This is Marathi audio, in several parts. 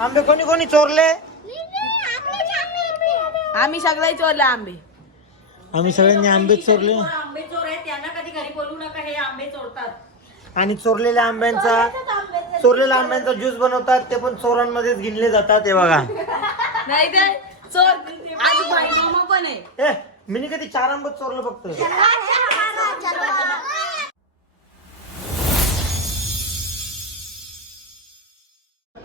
आंबे कोणी कोणी चोरले? आम्ही सगळे चोरले आंबे. आम्ही सगळ्यांनी आंबे चोरले. आंबे चोर आहेत त्यांना कधी घरी बोलू नका हे आंबे चोरतात. आणि चोरलेल्या आंब्यांचा चोरलेल्या आंब्यांचा ज्यूस बनवतात ते पण चोरांमध्येच गिनले जातात हे बघा. नाही ते चोर आज भाई मामा पण आहे. ए मी कधी चार आंबे चोरलं फक्त.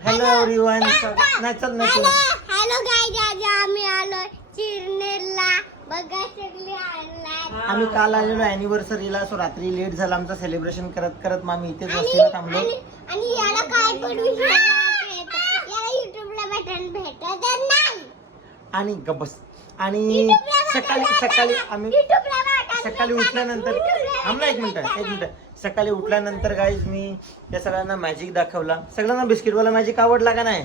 हॅलो एव्हरीवन नाही चल नाही चल हॅलो गाईज आज आम्ही आलोय चिरनेरला. बघा सगळे आणलाय आम्ही काल आलेलो अॅनिव्हर्सरीला सो रात्री लेट झाला आमचं सेलिब्रेशन करत करत मग आम्ही इथेच वस्तीला थांबलो. आणि याला काय विषय याला युट्यूबला बटन भेटत नाही. आणि गबस आणि सकाळी सकाळी आम्ही सकाळी उठल्यानंतर थांब ना एक मिनिट एक मिनिट. सकाळी उठल्यानंतर गाईज मी त्या सगळ्यांना मॅजिक दाखवला. सगळ्यांना बिस्किट वाला मॅजिक आवडला का नाही?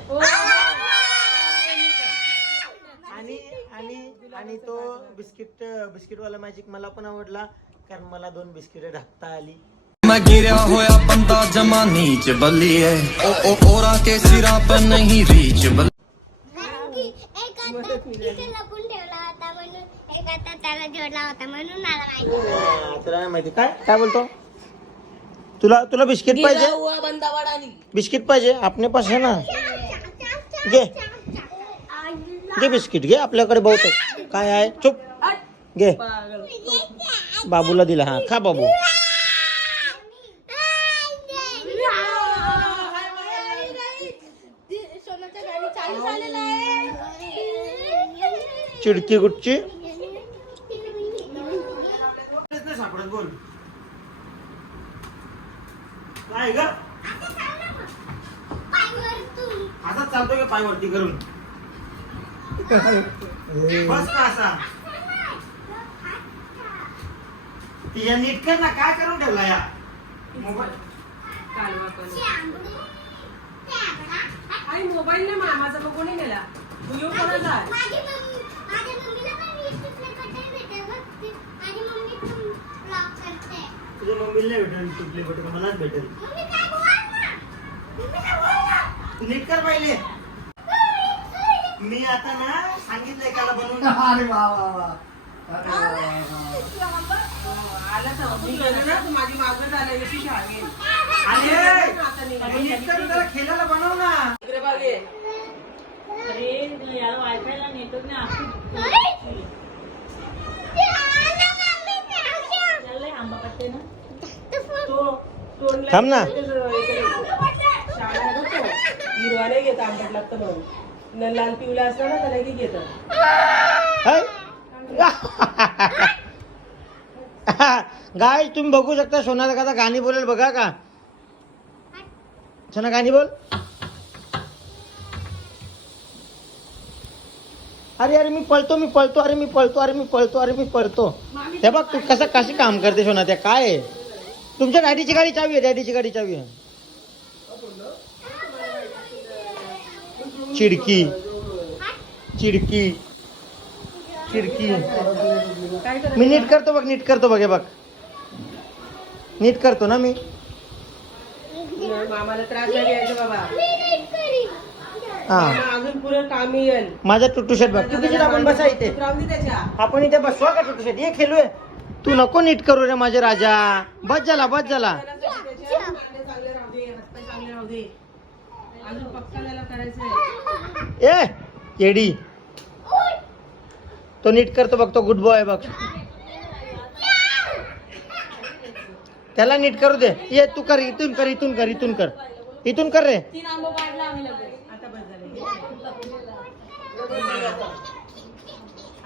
आणि आणि आणि तो बिस्किट बिस्किट वाला मॅजिक मला पण आवडला कारण मला दोन बिस्किट ढाकता आली. मैं होया बंदा जमा नीच बल्ली है। ओ ओ ओरा के सिरा पर नहीं रीच बल्ली एक आता लपून ठेवला होता म्हणून एक आता त्याला जोडला होता म्हणून नाही तुला माहिती. काय काय बोलतो? तुला तुला बिस्किट पाहिजे? हुआ बंदा बडा नहीं। बिस्किट पाहिजे? आपने पास है ना? घे. घे बिस्किट घे आपल्याकडे बहुत आहे काय आहे? चुप. घे. बाबूला दिला. हा खा बाबू. चिडकी गुटची. काय ग? असाच चालतो का पाय वरती करून? बस का असा? ती या नीट कर ना काय करून ठेवला या? मोबाईल आणि मोबाईल नाही मामाचा मग कोणी नेला. तू येऊ कोणाचा आहे? माझी मम्मी माझ्या मम्मीला पण युट्यूबला बटन भेटेल बघ ती- माझी मम्मी पण ब्लॉग करते तुझ्या मम्मीला भेटेल तुटले भेटेल मलाच भेटेल. नीट कर पहिले. मी आता ना सांगितलंय त्याला बनवून आला तर मी गेलो ना तू माझी मागं झालं अरे आता निघाली. तू नीट कर त्याला खेळायला बनव ना. इकडे बघ ये. तो तोंडला थांब ना. शाळा तो. हिरवा नाही घेत आंबट लागतं म्हणून. न लाल पिवला असला ना त्याला की घेतं. गाय तुम्ही बघू शकता सोना दादा गाणी बोलेल बघा का? सोना गाणी बोल. अरे अरे मी पळतो मी पळतो अरे मी पळतो अरे मी पळतो अरे मी पळतो. हे बघ तू कसं कशी काम करते सोना त्या? काय? आहे? तुमच्या डॅडीची गाडी चावी आहे डॅडीची गाडी चावी आहे. चिडकी. चिडकी. चिडकी. मी नीट करतो बघ नीट करतो बघ हे बघ. नीट करतो ना मी? मामाला त्रास बाबा. हा. मामा अजून पुढे कामी येईल. माझा टुटू शर्ट बघ. टुटू शर्ट आपण बसा इथे. राहून दे त्याच्या. आपण इथे बसवा का टुटू शर्ट ये खेळूय तू नको नीट करू रे माझे राजा. बस झाला बस झाला. चांगले राहू दे हातपाय चांगले राहू दे. अजून पक्का त्याला करायचंय ए केडी तो नीट करतो बघ तो गुड बॉय बघ. त्याला नीट करू दे. ये तू कर इथून कर इथून कर इथून कर. इथून कर रे. तीन आंबो काढला आम्ही लगेच.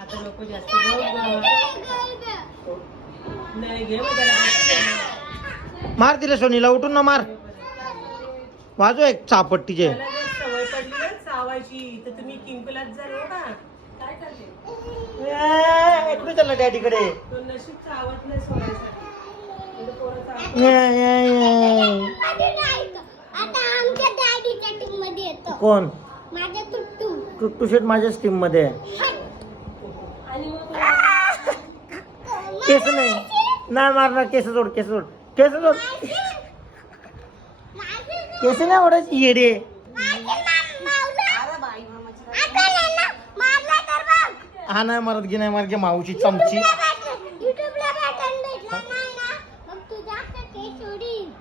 आता नको जास्त. नाही घे. मार दिले सोनीला उठून ना मार. वाजो एक चापट्टीचे. त्याला जर सवय पडली ना चावायची. तर तुम्ही किंकुलात जा का? काय करते इकडे चालला डॅडीकडे तो नशीब चावत नाही सोडायसाठी पोरं चावत आता आमच्या डॅडीच्या टीममध्ये येतो. कोण? टुट्टू शेट माझ्याच टीममध्ये केस नाही. नाही मारणार केस जोड केस जोड. केस जोड. केस नाही ओढायची येडे. हा नाही मारत गे नाही मारत गे माऊची चमची.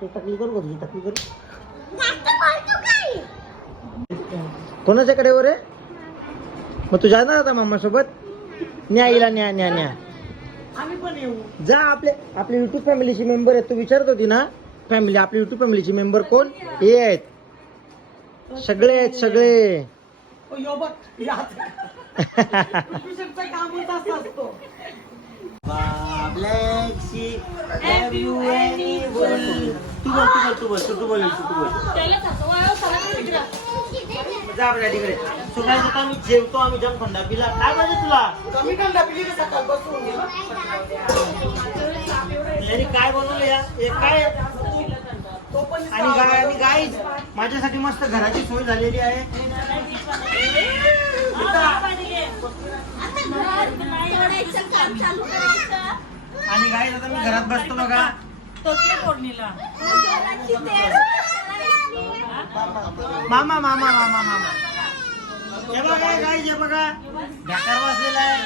तकली करू करू तकली करू? कोणाच्याकडे वर आहे? मग तू जाणार होता मामा सोबत न्या इला न्या न्या न्या. आम्ही पण येऊ. जा आपले आपले युट्यूब फॅमिलीची मेंबर आहेत. तू विचारत होती ना? फॅमिली आपली युट्यूब फॅमिलीची मेंबर कोण? हे आहेत. सगळे आहेत सगळे. ओ, यो बघ यात. ट्युशनचं कामच असं असतो. तू बोल तू बोल तू बोल तू बोल तू बोल. जा तिकडे. आम्ही जेवतो आम्ही जम थंडा पिला. काय पाहिजे तुला? कमी थंडा पिली तर सकाळ बसून गेला यांनी काय बनवलं या? हे काय? तो पण आणि गाय आणि गाय माझ्यासाठी मस्त घराची सोय झालेली आहे. आणि गाय आता मी घरात बसतो बघा. मामा मामा मामा मामा. हे बघा काय हे बघा. ढाकार बसलेला आहे.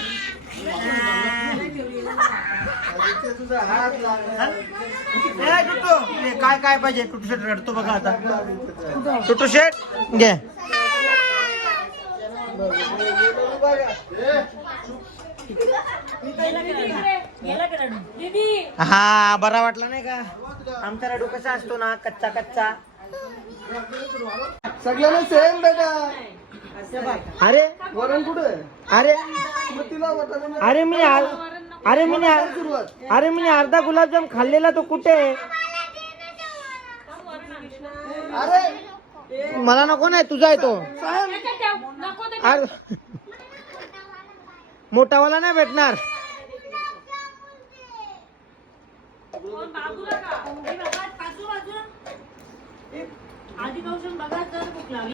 टुटू, काय काय पाहिजे? टुटू शेट रडतो बघा आता. टुटू शेट घे. हा बरा वाटला नाही का? आमचा रडू कसा असतो ना? कच्चा कच्चा. सगळ्यांना सेम बेटा. अरे वरण कुठे अरे. अरे मी अरे मी अरे मी अर्धा गुलाबजाम खाल्लेला तो कुठे? आहे? अरे. मला नको नाही तुझा आहे तो. मोठावाला नाही भेटणार. आधी पासून बघा तर भूक लागली.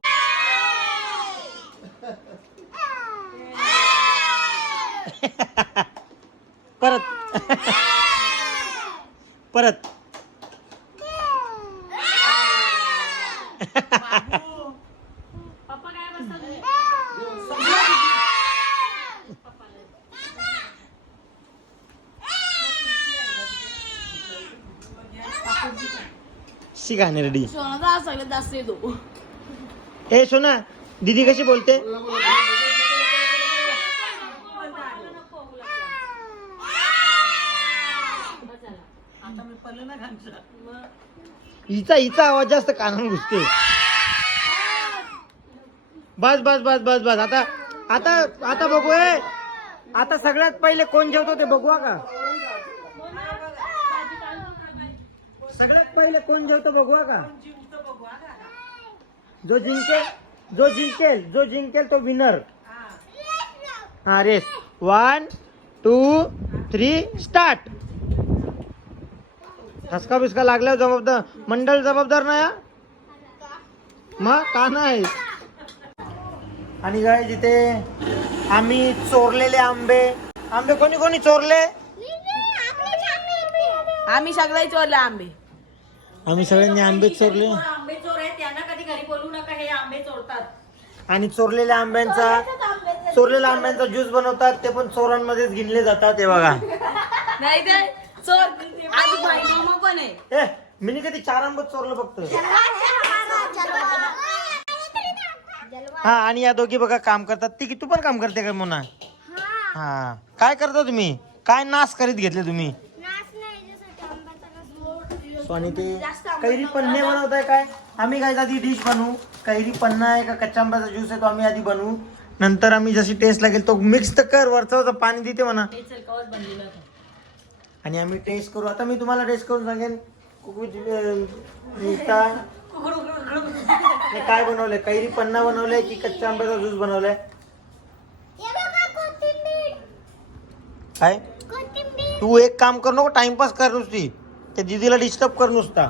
परत. परत पप्पा काय बसता तुम्ही शिकाने रेडी सोनाचा सगळ्यात जास्त येतो. ए सोना दीदी कशी बोलते? हिचा हिचा आवाज जास्त कानात घुसते बस बस बस बस बस. आता आता आता बघू ए. आता सगळ्यात पहिले कोण जेवतो ते बघूया का? सगळ्यात पहिले कोण जेवतो बघूया का? जो जिंकेल जो जिंकेल जो जिंकेल तो विनर हा. Race. One two three start ठसका बिस्का लागल्यावर जबाबदार मंडळ जबाबदार नाही हा? मग का नाही? आणि काय जिथे आम्ही चोरलेले आंबे. आंबे कोणी कोणी चोरले आम्ही सगळे चोरले आंबे. आम्ही सगळ्यांनी आंबे चोरले. आंबे चोर आहेत? त्यांना कधी घरी बोलू नका हे आंबे चोरतात. आणि चोरलेल्या आंब्यांचा चोरलेल्या आंब्यांचा ज्यूस बनवतात ते पण चोरांमध्येच गिनले जातात हे बघा. नाही ते चोर आधी भाई मामा पण आहे. ए मी कधी चार आंबे चोरलं फक्त? हा आणि या दोघी बघा काम करतात. ती तू पण काम करते का मोना हा. काय करता तुम्ही? काय नाश करीत घेतले तुम्ही? सो आणि ते कैरी पन्ने बनवताय काय? आम्ही काय आधी डिश बनवू? कैरी पन्ना आहे का कच्च्या आंब्याचा ज्यूस आहे तो आम्ही आधी बनवू. नंतर आम्ही जशी टेस्ट लागेल तो मिक्स तर कर वरचा पाणी देते म्हणा. आणि आम्ही टेस्ट करू. आता मी तुम्हाला टेस्ट करून सांगेन. काय बनवलंय? कैरी पन्ना बनवलंय की कच्च्या आंब्याचा ज्यूस बनवलाय काय? तू एक काम कर नको टाइमपास कर नुसती. त्या दिदीला डिस्टर्ब कर नुसता.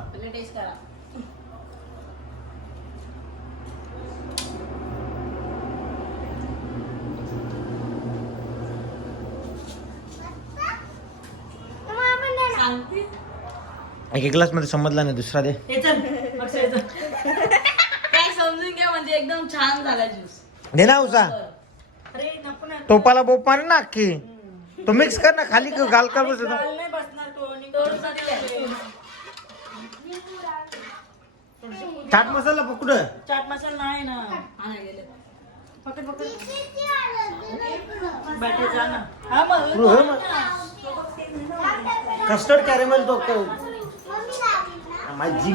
एक ग्लासमध्ये समजला नाही दुसरा दे. हे चल अक्षय चल. काय समजून घ्या म्हणजे एकदम छान झाला ज्यूस दे ना उसा. टोपाला बोप मार ना अख्खी. तो मिक्स कर ना खाली क- गाल कर बस चाट मसाला पकड चाट मसाला नाही ना. आणायला गेले फक्त फक्त बॅटर जा ना. हा मग. कस्टर्ड कॅरेमेल तो माझी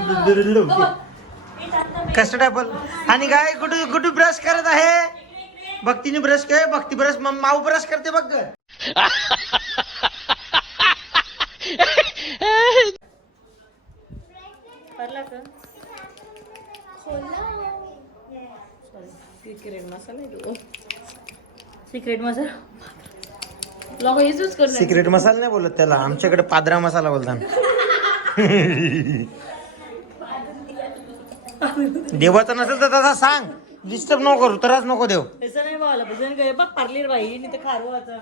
कस्टर्ड ऍपल आणि काय कुठे कुठे ब्रश करत आहे? भक्तीने ब्रश काय भक्ती ब्रश माऊ ब्रश करते बघ ग. पडला का सिक्रेट मसाला आहे सिक्रेट मसाला लोक हेच सिक्रेट मसाला नाही बोलत त्याला. आमच्याकडे पादरा मसाला बोलतात. देवाचा नसेल तर तसा सांग. डिस्टर्ब नको करू. त्रास नको देव तसं नाही बोला भजन काय बघ पारली रे बाई नाही तर खारू आता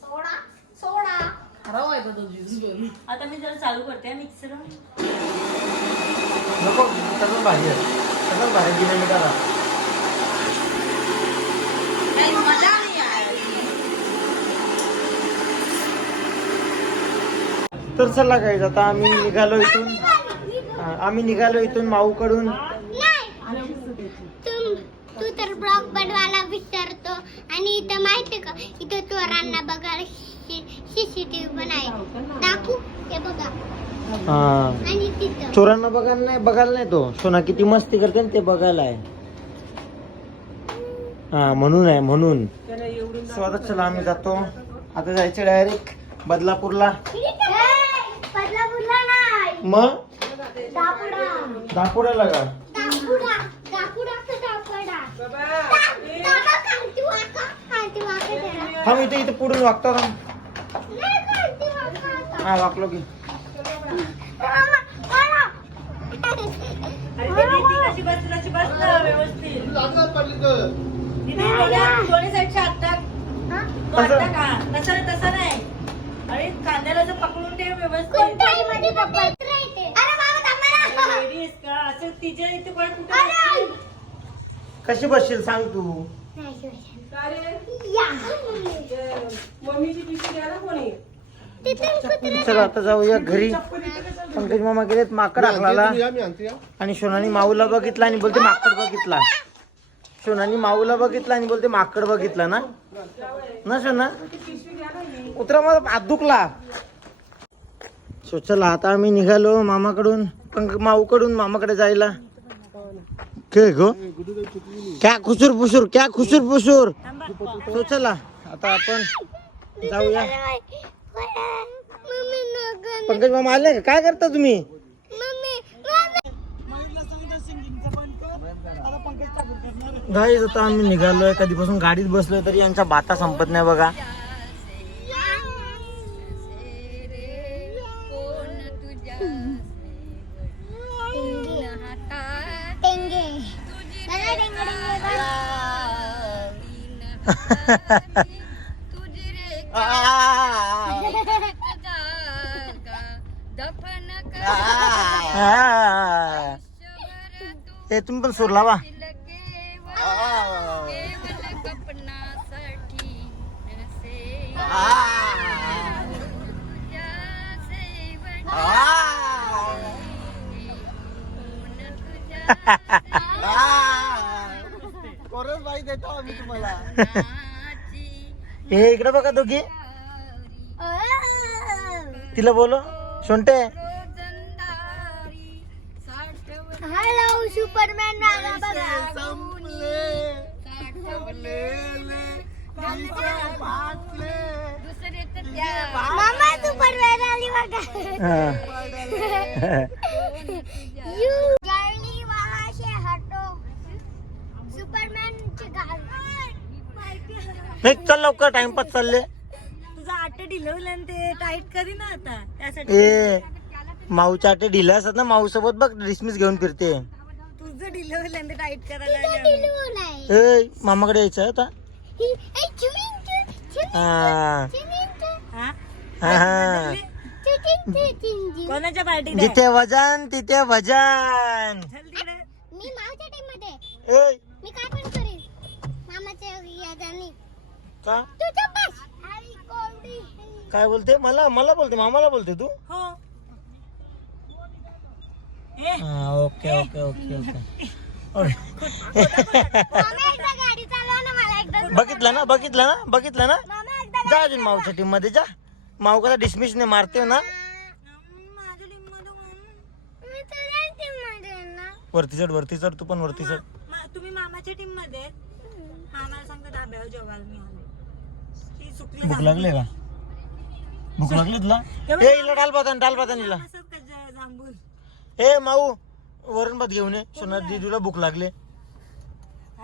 सोडा. सोडा. खराब आहे तो ज्यूस आता मी जरा चालू करते मिक्सर नको. तसंच भाजी आहे. तसंच भाजी दिली मी तर चला काय आता आम्ही निघालो इथून. आम्ही निघालो इथून माऊकडून. नाही तुम तू तर ब्लॉग बनवायला विसरतो. आणि इथं माहितीये का? इथं चोरांना बघायला सीसीटीव्ही आहे. दाखवू? ते बघा. हा. चोरांना बघायला नाही बघायला नाही तो. सोना किती मस्ती करते ते बघायला आहे. हा म्हणून आहे म्हणून. स्वागत चला आम्ही जातो. आता जायचं डायरेक्ट बदलापूरला. बदलापूरला नाही मग? दापुडा. दापोड्याला का? जरा थांब इथे इथे पुढून वागतो. हा वाकलो की. व्यवस्थित. हा? अरे कांद्याला जर पकडून व्यवस्थित का? असं तिच्या इथे पण कुठे. कशी बसशील सांग तू. मम्मीची कोणी. चला आता जाऊया घरी. पंकज मामा गेलेत माकड आणि सोनानी माऊला बघितला आणि बोलते माकड बघितला. सोनानी माऊला बघितला आणि बोलते माकड बघितला ना ना सोना उतरा मला हात दुखला सो चला आता आम्ही निघालो मामाकडून पण माऊकडून मामाकडे जायला काय गो क्या खुसूर पुसूर क्या खुसूर पुसूर सो चला आता आपण जाऊया पंकज मामा आले का? काय करता तुम्ही गाईज आता आम्ही निघालोय. कधीपासून गाडीत बसलोय तरी यांच्या बाता संपत नाही बघा. टेंगे बघा टेंगे टेंगे आ. ए तुम्ही पण सूर लावा हे इकडे बघा दोघी. तिला बोलो शोंटे. हॅलो सुपरमॅन बघा. मामा सुपरमॅन आली बघा यू जर्नी वहां से हटो सुपरमॅन ची गाल नाही चल लवकर टाइमपास चालले. तुझं आट डिलवलं आणि ते टाईट करी ना आता. त्यासाठी ए माऊच्या आटे ढिला असतात ना माऊ सोबत बघ डिसमिस घेऊन फिरते. तुझं डिलवलं आणि ते टाईट करायला ए मामाकडे यायचं आता? ही- हा? हा? हा, हा. कोणाच्या पार्टीत जिथे वजन तिथे चल तिकडे. मी मावच्या टाइममध्ये. ए. मी काय पण करीन. मामाच्या यादानी का? तुझं बस. आई कोवडी काय बोलते? मला मला बोलते मामाला बोलते तू? हो. हा okay okay okay okay. Okay. मामा एकदा गाडी चालवा ना मला एकदा बघितलं ना बघितलं ना बघितलं ना? जा अजून माऊच्या टीममध्ये जा. माऊ कसा डिसमिस ने. मारते ना. वरती चढ वरती चढ तू पण वरती चढ. तुम्ही मामाच्या टीममध्ये हा मला सांगता धाब्यावर जेवायला मी आले चुकली भूक लागली का? भूक लागली तुला ए इला डाल पाता डाल पाता इला. ए माऊ वरण भात घेऊन ये. सोनार दीदीला भूक लागली.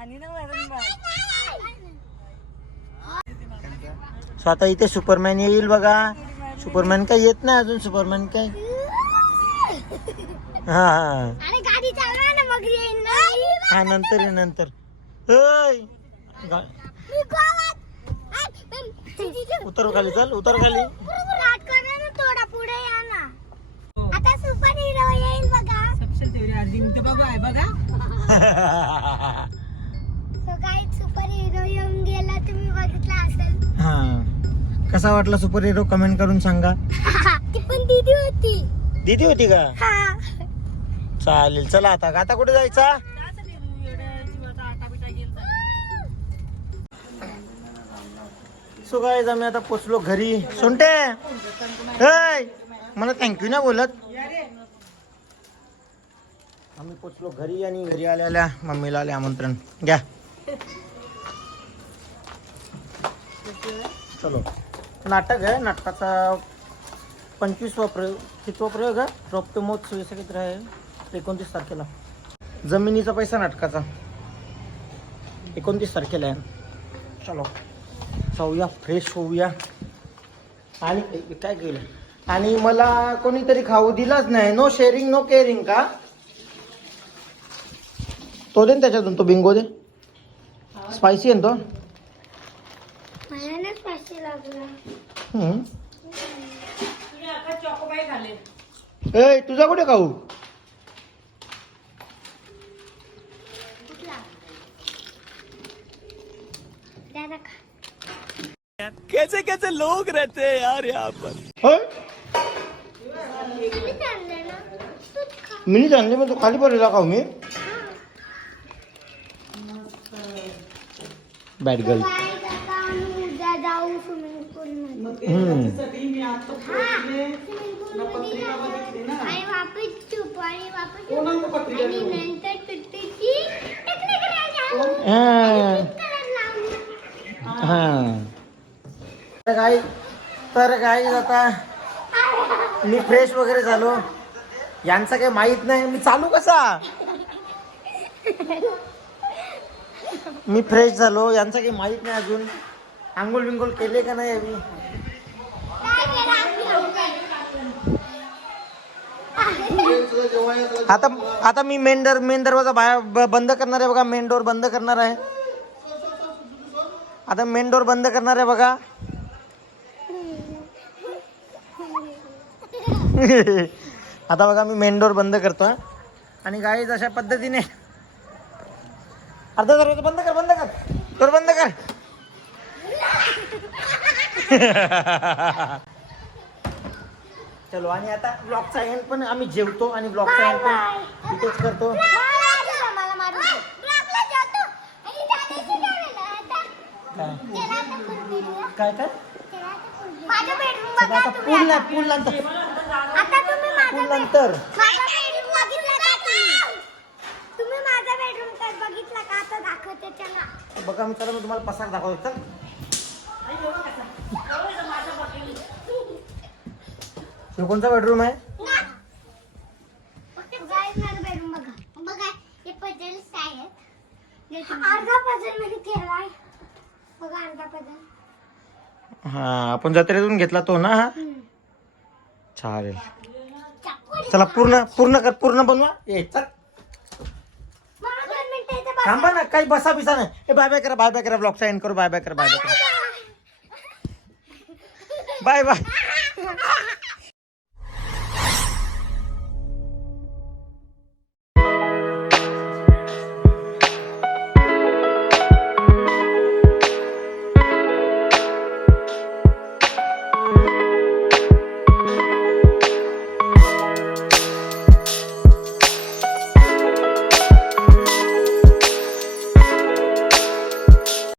आणि ना वरण सो आता इथे सुपरमॅन येईल बघा. सुपरमॅन काय येत नाही अजून सुपरमॅन काय? हा हा. अरे गाडी चालवा ना मग येईन ना. हा नंतर ये नंतर. उतर खाली चल उतर खाली. बरोबर येऊन गेला तुम्ही बघितला असेल. हा. कसा वाटला सुपर हिरो कमेंट करून सांगा. ती पण दीदी होती. दीदी होती का? हा. चालेल चला आता. आता कुठे जायचा? सो गाईज आम्ही आता पोचलो घरी. सुनते ऐ, मला थँक्यू ना बोलत. आम्ही पोचलो घरी आणि घरी आल्या आल्या मम्मीला आले आमंत्रण. घ्या. चलो. नाटक आहे नाटकाचा पंचवीसवा प्रयोग कितवा प्रयोग आहे रौप्य महोत्सव असं आहे एकोणतीस तारखेला. जमिनीचा पैसा नाटकाचा. एकोणतीस तारखेला आहे. चलो. जाऊया फ्रेश होऊया. आणि काय केलं? आणि मला कोणीतरी खाऊ दिलाच नाही. नो शेअरिंग नो केअरिंग का? तो दे त्याच्यातून तो बिंगो दे. स्पायसी आहे ना तो मला ना पाचशे लागला हम्म. चॉकोबाई खाले ए तुझा कुठे खाऊ? कैसे कैसे लोग रहते हैं यार यहाँ पर? मी नाही आणले मग तो खाली पडलेला खाऊ मी? बॅड गर्ल बाय काका आम्ही उद्या जाऊ स्विमिंग पूल हा. आणि वापस चुप आणि वापस आणि नंतर तुटूची हा. लावू हा तर काय आता मी फ्रेश वगैरे झालो. यांचं काही माहीत नाही. मी चालू कसा? मी फ्रेश झालो. यांचं काही माहीत नाही अजून. आंघोळ बिंगोळ केले का नाही आम्ही काय केलं आता आता मी मेन दर मेन दरवाजा बाहेर ब- बंद करणार आहे बघा. मेन डोर बंद करणार आहे. आता मेन डोर बंद करणार आहे बघा. आता बघा मी मेन डोर बंद करतो आणि गाई अशा पद्धतीने अर्धा दरवाजा बंद कर बंद कर. डोर बंद कर. चलो आणि आता ब्लॉगचा एंड पण आम्ही जेवतो आणि ब्लॉगचा एंड पण इथेच करतो. मला मारू दे. ब्लॉकला जातो. आणि दादाची काय? काय? आता पूल पूल नंतर आता तुम्ही माझं पूल नंतर माझा बेडरूम बघितला का तुम्ही? तुम्ही माझा बेडरूम काय बघितला का? आता दाखवते चला. बघा मी चला मी तुम्हाला पसार दाखवतो तो कोणता कोणचा बेडरूम आहे? बेडरूम बघा बघा हे पजल्स आहेत अर्धा पजलमध्ये बघा अर्धा पजल हा आपण जत्रेतून घेतला तो ना हा? चालेल. चाकू चला पूर्ण पूर्ण कर पूर्ण बनवा. ए चल. मला दोन मिनिटं थांबा ना काही बसा बिसा नाही. ए बाय बाय करा बाय बाय करा ब्लॉगचा एंड करू बाय बाय करा बाय बाय करा. Bye bye